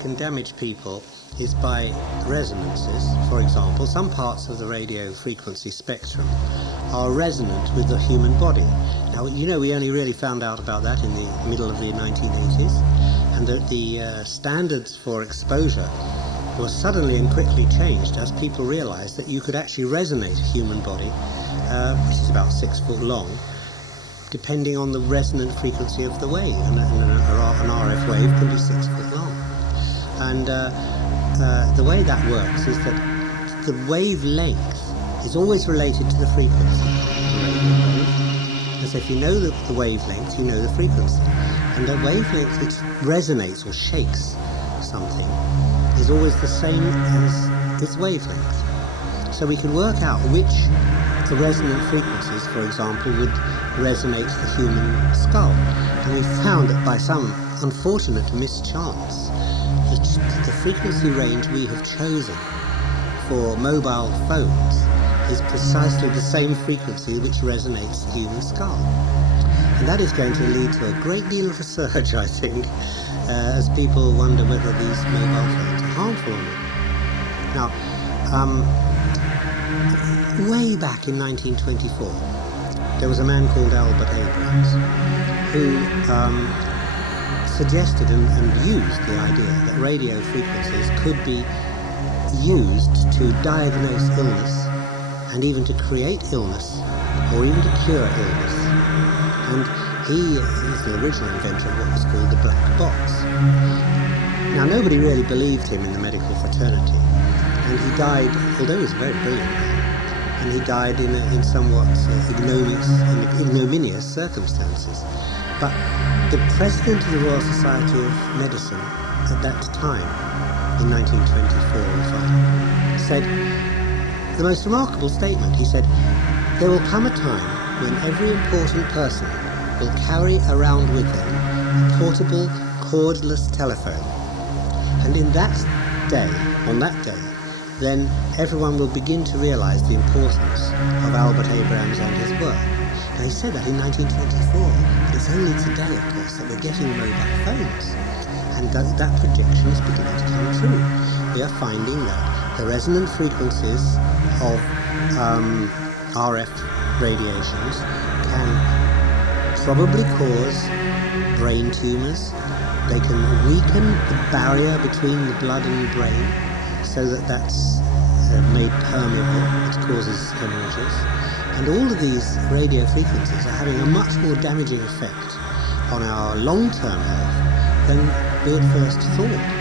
can damage people is by resonances. For example, some parts of the radio frequency spectrum are resonant with the human body. Now, you know, we only really found out about that in the middle of the 1980s, and that the standards for exposure were suddenly and quickly changed as people realized that you could actually resonate a human body, which is about 6 foot long, depending on the resonant frequency of the wave. And an RF wave can be 6 foot long. And the way that works is that the wavelength is always related to the frequency of the radio wave. And so if you know the wavelength, you know the frequency. And the wavelength which resonates or shakes something is always the same as its wavelength. So we can work out which the resonant frequencies, for example, would resonate the human skull. And we found that by some unfortunate mischance, the frequency range we have chosen for mobile phones is precisely the same frequency which resonates the human skull. And that is going to lead to a great deal of research, I think, as people wonder whether these mobile phones are harmful or not. Now, way back in 1924, there was a man called Albert Abrams who suggested and used the idea that radio frequencies could be used to diagnose illness and even to create illness or even to cure illness. And he is the original inventor of what was called the black box. Now, nobody really believed him in the medical fraternity, and he died, although he was a very brilliant man, and he died in somewhat ignominious circumstances. But the president of the Royal Society of Medicine at that time, in 1924 or 5, said the most remarkable statement. He said, "There will come a time when every important person will carry around with them a portable cordless telephone. And in that day, on that day, then everyone will begin to realize the importance of Albert Abrams and his work." Now, he said that in 1924, but it's only today, of course, that we're getting mobile phones. And that prediction is beginning to come true. We are finding that the resonant frequencies of RF radiations can probably cause brain tumors. They can weaken the barrier between the blood and the brain so that that's made permeable, which causes hemorrhages. And all of these radio frequencies are having a much more damaging effect on our long-term health than we at first thought.